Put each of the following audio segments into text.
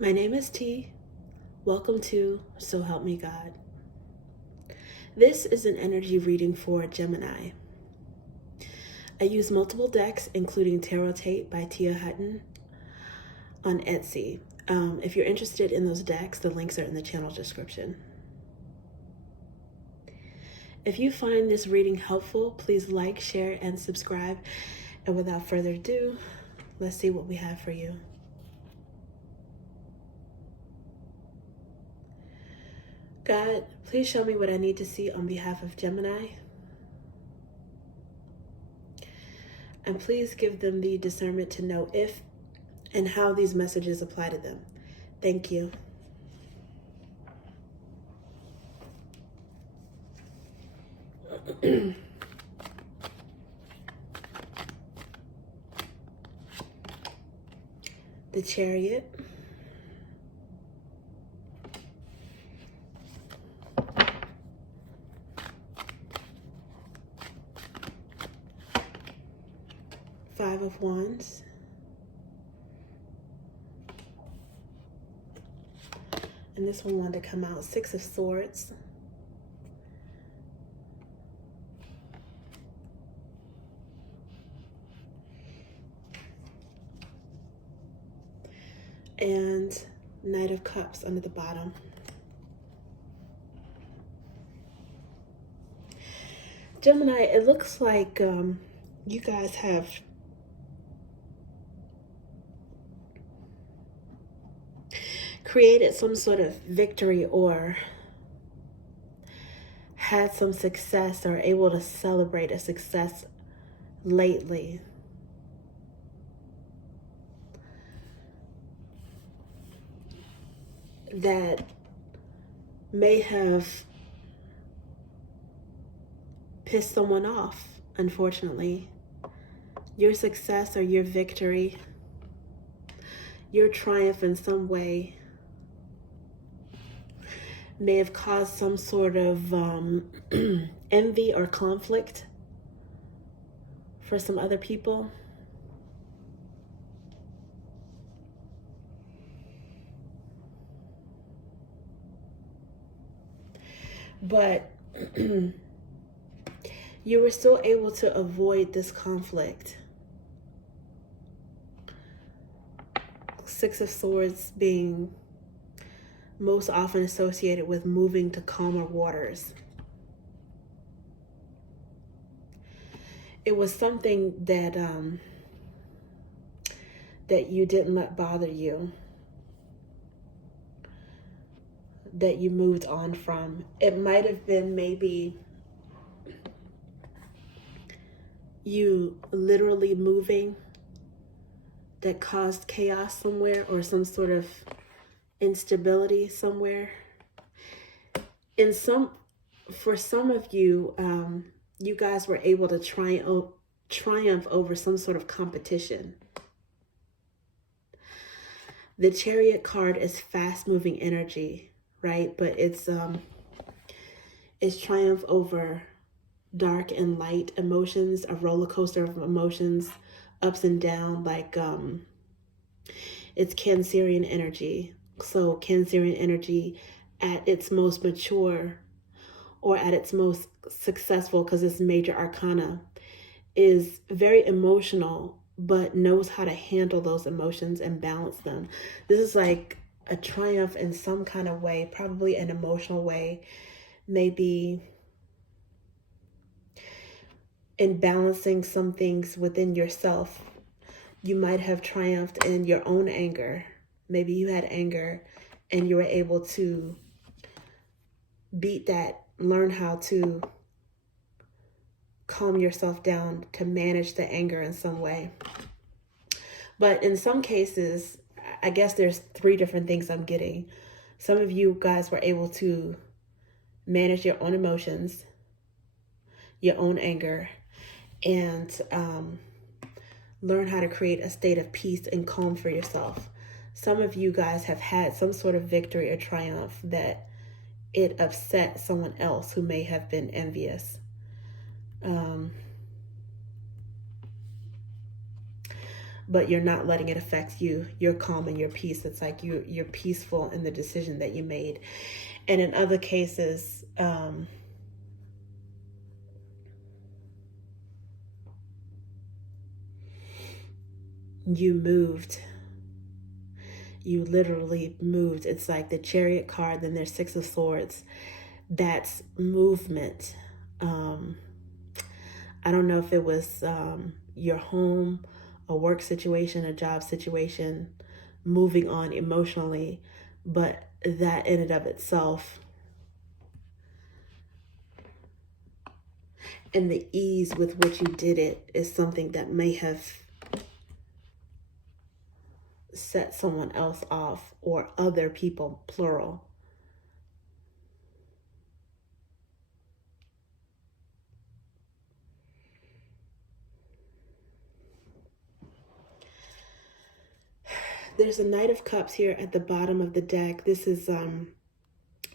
My name is T. Welcome to So Help Me God. This is an energy reading for Gemini. I use multiple decks, including Tarot Tape by Tia Hutton on Etsy. If you're interested in those decks, the links are in the channel description. If you find this reading helpful, please like, share, and subscribe. And without further ado, let's see what we have for you. God, please show me what I need to see on behalf of Gemini. And please give them the discernment to know if and how these messages apply to them. Thank you. The Chariot. Five of Wands. And this one wanted to come out. Six of Swords. And Knight of Cups under the bottom. Gemini, it looks like you guys have created some sort of victory or had some success or able to celebrate a success lately. That may have pissed someone off, unfortunately. Your success or your victory, your triumph in some way may have caused some sort of envy or conflict for some other people. But you were still able to avoid this conflict. Six of Swords being most often associated with moving to calmer waters. It was something that that you didn't let bother you, that you moved on from. It might have been maybe you literally moving that caused chaos somewhere or some sort of instability somewhere. For some of you, you guys were able to triumph over some sort of competition. The Chariot card is fast-moving energy, right? But it's triumph over dark and light emotions, a roller coaster of emotions, ups and down, like it's Cancerian energy. So Cancerian energy at its most mature or at its most successful, because it's major arcana, is very emotional, but knows how to handle those emotions and balance them. This is like a triumph in some kind of way, probably an emotional way, maybe in balancing some things within yourself. You might have triumphed in your own anger. Maybe you had anger and you were able to beat that, learn how to calm yourself down, to manage the anger in some way. But in some cases, I guess there's three different things I'm getting. Some of you guys were able to manage your own emotions, your own anger, and learn how to create a state of peace and calm for yourself. Some of you guys have had some sort of victory or triumph that it upset someone else who may have been envious. but you're not letting it affect you. You're calm and you're peace. It's like you're peaceful in the decision that you made. And in other cases, you moved. You literally moved. It's like the Chariot card, then there's Six of Swords. That's movement. I don't know if it was your home, a work situation, a job situation, moving on emotionally, but that in and of itself, and the ease with which you did it, is something that may have set someone else off, or other people, plural. There's a Knight of Cups here at the bottom of the deck. This is,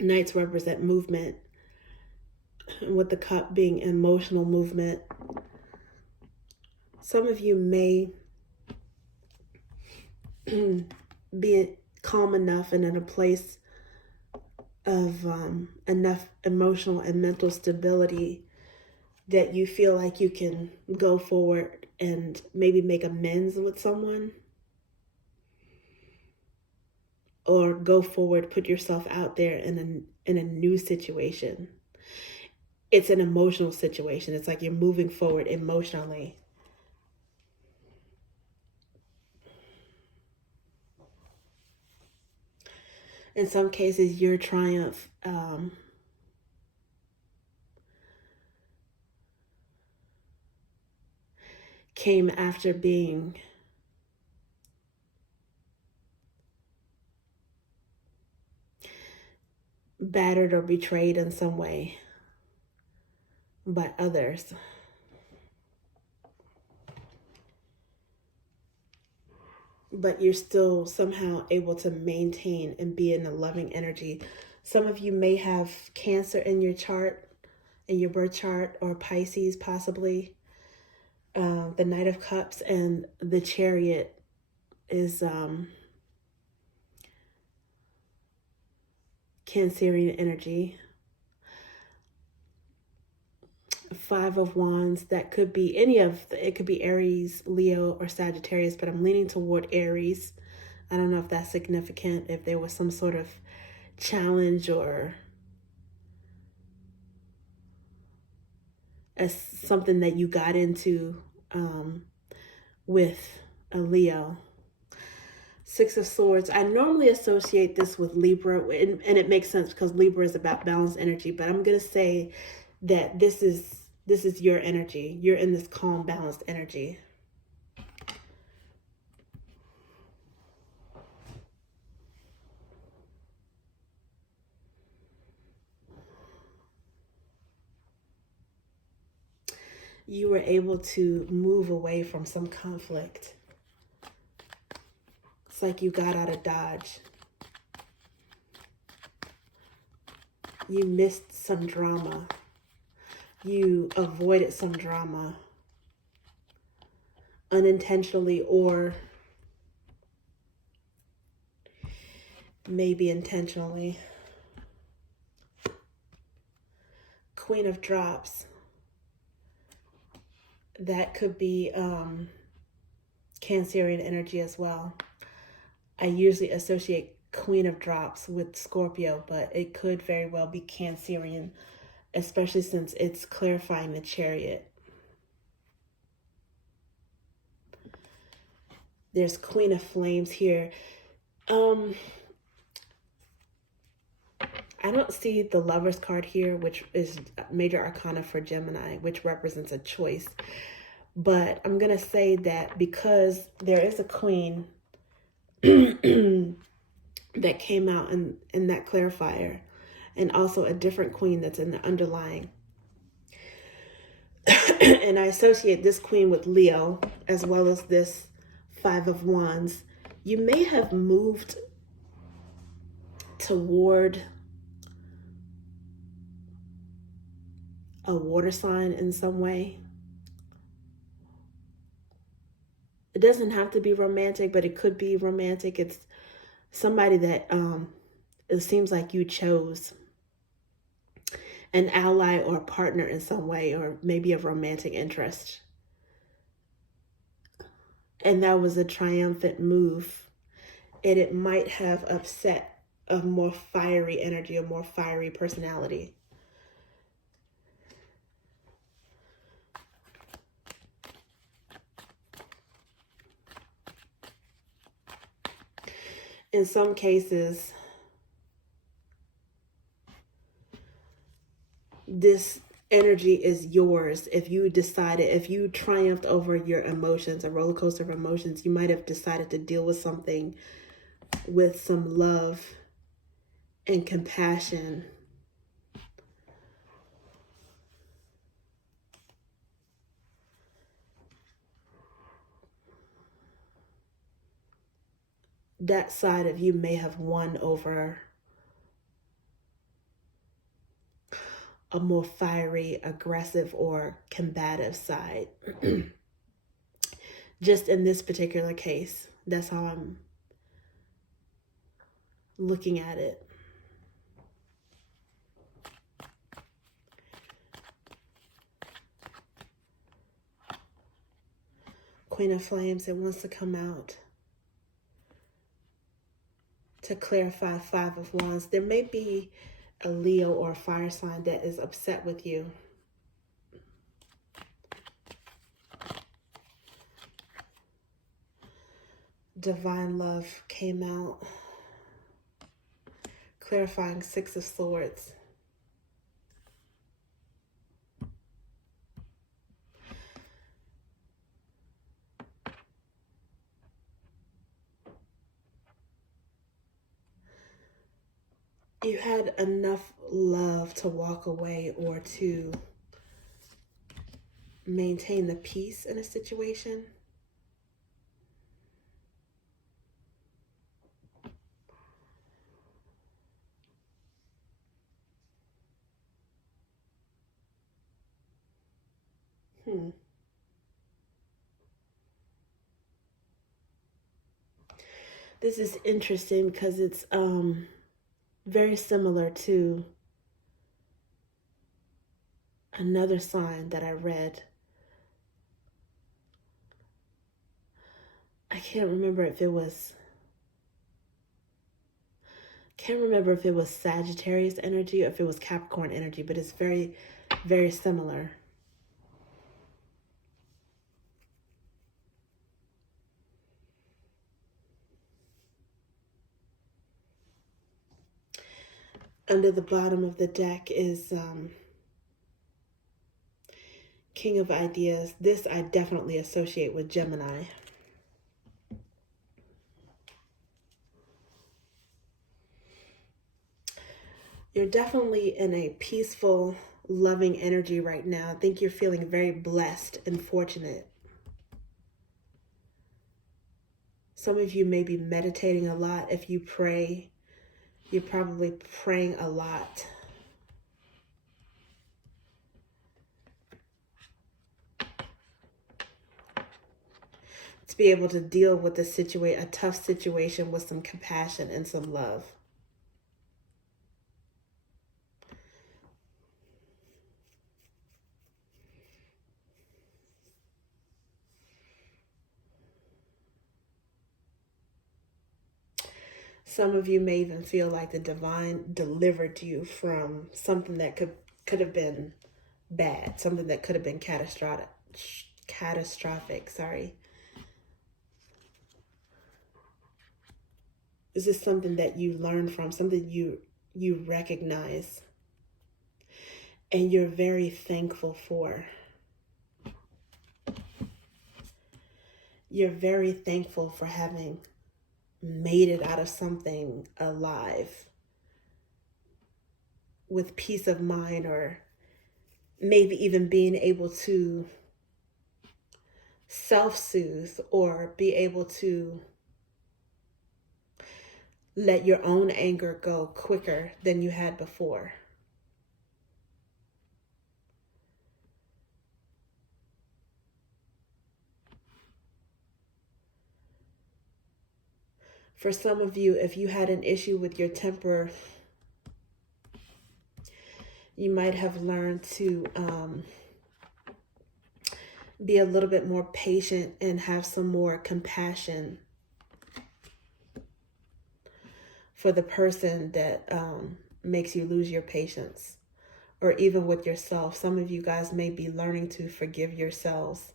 Knights represent movement, with the cup being emotional movement. Some of you may be calm enough and in a place of enough emotional and mental stability that you feel like you can go forward and maybe make amends with someone, or go forward, put yourself out there in a new situation. It's an emotional situation. It's like you're moving forward emotionally. In some cases, your triumph came after being battered or betrayed in some way by others. But you're still somehow able to maintain and be in a loving energy. Some of you may have Cancer in your chart, in your birth chart, or Pisces possibly. The Knight of Cups and the Chariot is Cancerian energy. Five of Wands, that could be it could be Aries, Leo, or Sagittarius, but I'm leaning toward Aries. I don't know if that's significant, if there was some sort of challenge or something that you got into with a Leo. Six of Swords, I normally associate this with Libra, and it makes sense because Libra is about balanced energy, but I'm going to say that this is your energy. You're in this calm, balanced energy. You were able to move away from some conflict. It's like you got out of Dodge. You missed some drama. You avoided some drama, unintentionally or maybe intentionally. Queen of Drops. That could be Cancerian energy as well. I usually associate Queen of Drops with Scorpio, but it could very well be Cancerian, especially since it's clarifying the Chariot. There's Queen of Flames here. I don't see the Lover's card here, which is major arcana for Gemini, which represents a choice. But I'm going to say that because there is a queen that came out in that clarifier, and also a different queen that's in the underlying. And I associate this queen with Leo, as well as this Five of Wands. You may have moved toward a water sign in some way. It doesn't have to be romantic, but it could be romantic. It's somebody that it seems like you chose an ally or a partner in some way, or maybe a romantic interest. And that was a triumphant move. And it might have upset a more fiery energy, a more fiery personality. In some cases, this energy is yours. If you decided, if you triumphed over your emotions, a roller coaster of emotions, you might have decided to deal with something with some love and compassion. That side of you may have won over a more fiery, aggressive, or combative side. Just in this particular case, that's how I'm looking at it. Queen of Flames, it wants to come out to clarify Five of Wands. There may be a Leo or a fire sign that is upset with you. Divine Love came out, clarifying Six of Swords. You had enough love to walk away or to maintain the peace in a situation. This is interesting because it's very similar to another sign that I read. I can't remember if it was Sagittarius energy or if it was Capricorn energy, but it's very, very similar. Under the bottom of the deck is King of Ideas. This I definitely associate with Gemini. You're definitely in a peaceful, loving energy right now. I think you're feeling very blessed and fortunate. Some of you may be meditating a lot. If you pray, you're probably praying a lot. To be able to deal with a tough situation with some compassion and some love. Some of you may even feel like the divine delivered you from something that could have been bad, something that could have been catastrophic, sorry. This is something that you learn from, something you recognize, and you're very thankful for. You're very thankful for having made it out of something alive with peace of mind, or maybe even being able to self-soothe or be able to let your own anger go quicker than you had before. For some of you, if you had an issue with your temper, you might have learned to be a little bit more patient and have some more compassion for the person that makes you lose your patience, or even with yourself. Some of you guys may be learning to forgive yourselves.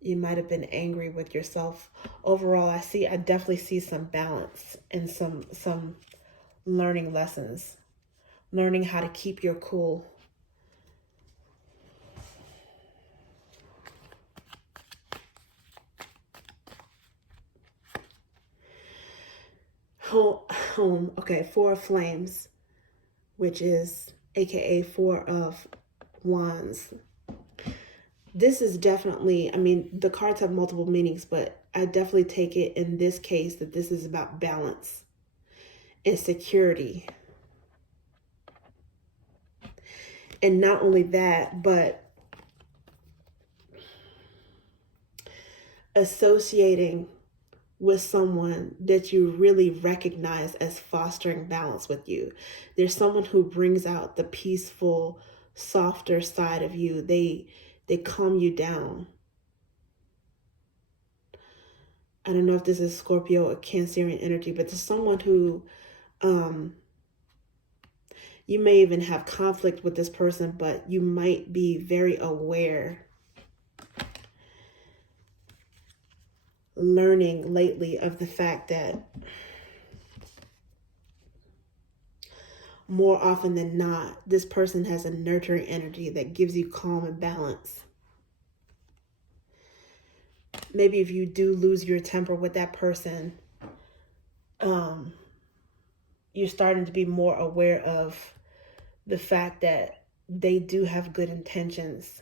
You might have been angry with yourself. Overall, I definitely see some balance and some learning lessons, learning how to keep your cool. Home. Okay, Four of Flames, which is aka Four of Wands. This is definitely, I mean, the cards have multiple meanings, but I definitely take it in this case that this is about balance and security. And not only that, but associating with someone that you really recognize as fostering balance with you. There's someone who brings out the peaceful, softer side of you. They calm you down. I don't know if this is Scorpio or Cancerian energy, but there's someone who you may even have conflict with this person, but you might be very aware, learning lately, of the fact that more often than not, this person has a nurturing energy that gives you calm and balance. Maybe if you do lose your temper with that person, you're starting to be more aware of the fact that they do have good intentions.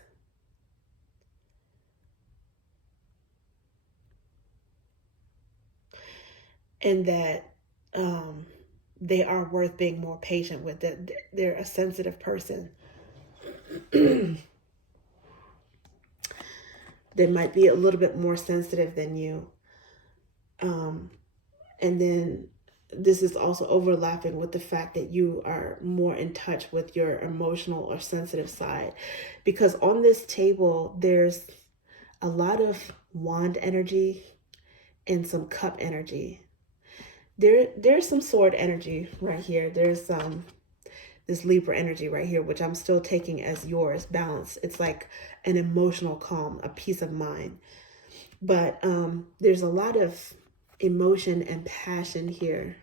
And that they are worth being more patient with. That they're a sensitive person. They might be a little bit more sensitive than you. And then this is also overlapping with the fact that you are more in touch with your emotional or sensitive side. Because on this table, there's a lot of wand energy and some cup energy. There's some sword energy right here. There's this Libra energy right here, which I'm still taking as yours, balance. It's like an emotional calm, a peace of mind. But there's a lot of emotion and passion here.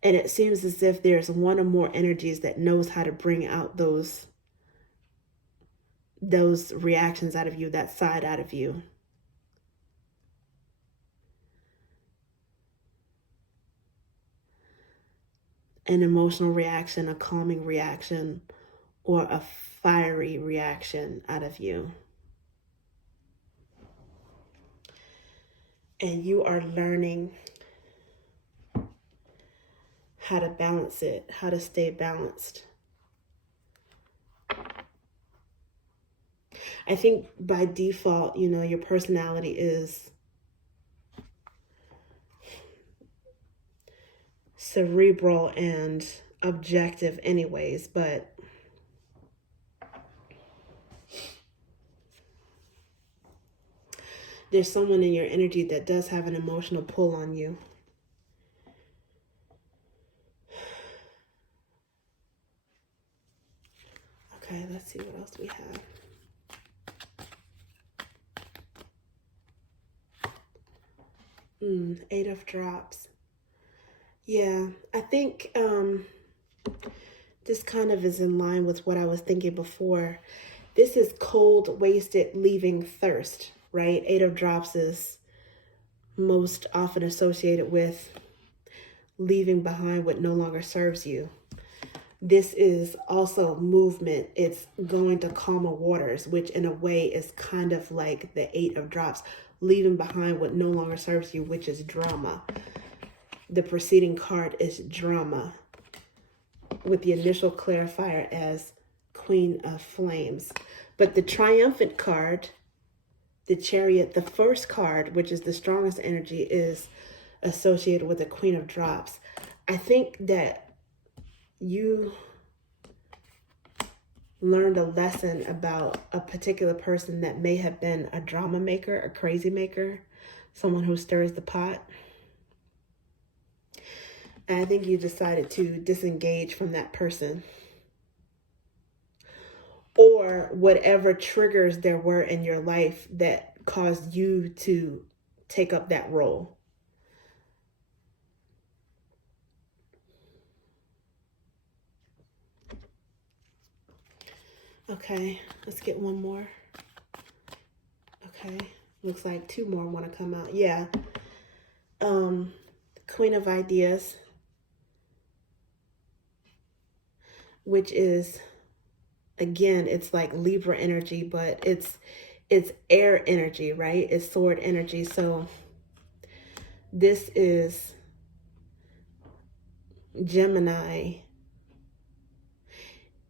And it seems as if there's one or more energies that knows how to bring out those reactions out of you, that side out of you. An emotional reaction, a calming reaction, or a fiery reaction out of you. And you are learning how to balance it, how to stay balanced. I think by default, you know, your personality is cerebral and objective anyways, but there's someone in your energy that does have an emotional pull on you. Okay, let's see what else we have. Eight of Drops. Yeah, I think this kind of is in line with what I was thinking before. This is cold, wasted, leaving thirst, right? Eight of Drops is most often associated with leaving behind what no longer serves you. This is also movement. It's going to calmer waters, which in a way is kind of like the Eight of Drops, leaving behind what no longer serves you, which is drama. The preceding card is drama, with the initial clarifier as Queen of Flames. But the triumphant card, the Chariot, the first card, which is the strongest energy, is associated with the Queen of Drops. I think that you learned a lesson about a particular person that may have been a drama maker, a crazy maker, someone who stirs the pot. And I think you decided to disengage from that person, or whatever triggers there were in your life that caused you to take up that role. Okay, let's get one more. Okay, looks like two more want to come out. Yeah. Queen of Ideas, which is, again, it's like Libra energy, but it's air energy, right? It's sword energy. So this is Gemini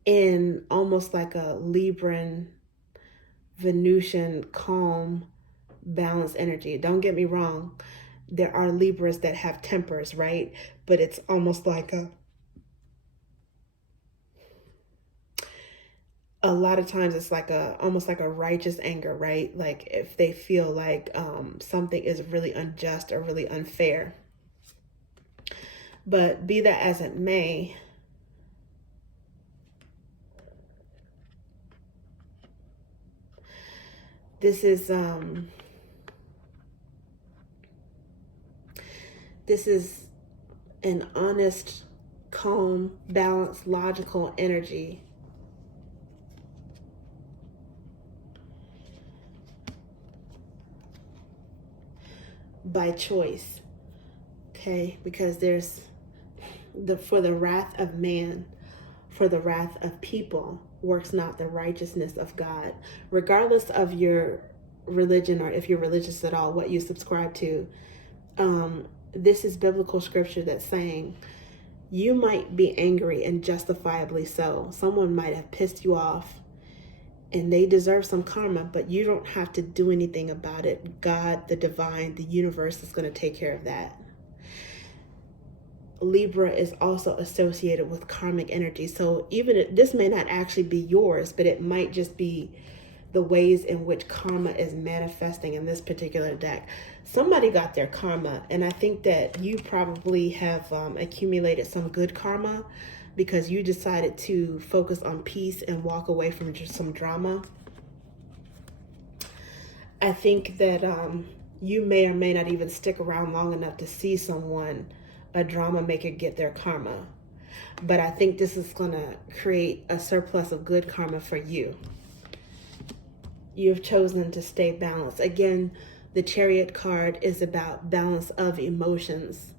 in almost like a Libran, Venusian, calm, balanced energy. Don't get me wrong. There are Libras that have tempers, right? But it's almost like a lot of times it's like almost like a righteous anger, right? Like if they feel like something is really unjust or really unfair. But be that as it may, this is an honest, calm, balanced, logical energy. By choice, okay? Because there's for the wrath of man, for the wrath of people works not the righteousness of God. Regardless of your religion, or if you're religious at all, what you subscribe to, this is biblical scripture that's saying you might be angry, and justifiably so. Someone might have pissed you off and they deserve some karma, but you don't have to do anything about it. God, the divine, the universe is going to take care of that. Libra is also associated with karmic energy. So even if this may not actually be yours, but it might just be the ways in which karma is manifesting in this particular deck. Somebody got their karma, and I think that you probably have accumulated some good karma because you decided to focus on peace and walk away from just some drama. I think that you may or may not even stick around long enough to see someone, a drama maker, get their karma. But I think this is going to create a surplus of good karma for you. You've chosen to stay balanced. Again, the Chariot card is about balance of emotions.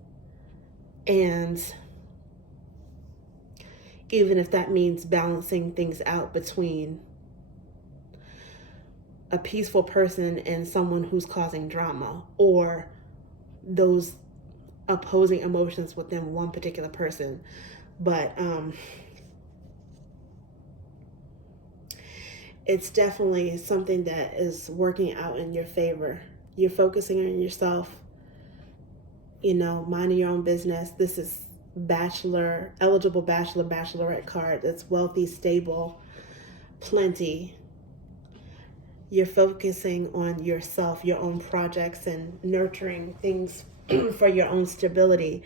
And even if that means balancing things out between a peaceful person and someone who's causing drama, or those opposing emotions within one particular person. But it's definitely something that is working out in your favor. You're focusing on yourself, minding your own business. This is eligible bachelor, bachelorette card. That's wealthy, stable, plenty. You're focusing on yourself, your own projects, and nurturing things for your own stability,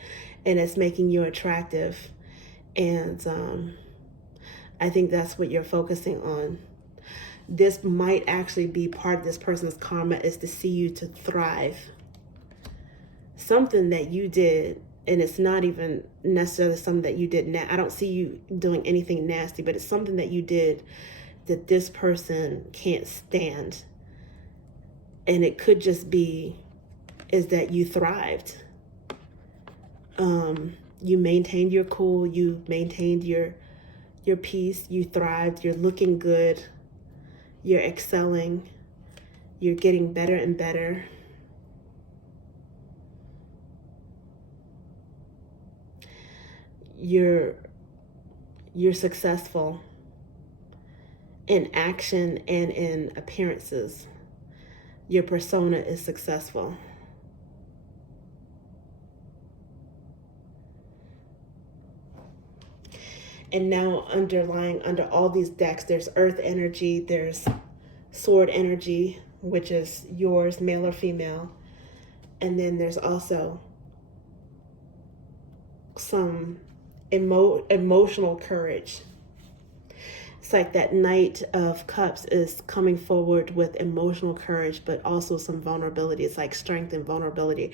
and it's making you attractive. And I think that's what you're focusing on. This might actually be part of this person's karma, is to see you to thrive. Something that you did, and it's not even necessarily something that you did. I don't see you doing anything nasty, but it's something that you did that this person can't stand. And it could just be is that you thrived. You maintained your cool, you maintained your peace, you thrived, you're looking good, you're excelling, you're getting better and better. You're successful. in action and in appearances. Your persona is successful. And now underlying under all these decks, there's earth energy, there's sword energy, which is yours, male or female. And then there's also some emotional courage. It's like that Knight of Cups is coming forward with emotional courage, but also some vulnerability. It's like strength and vulnerability.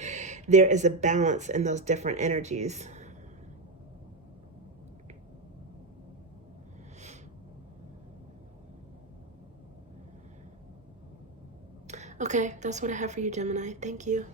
There is a balance in those different energies. Okay, that's what I have for you, Gemini. Thank you.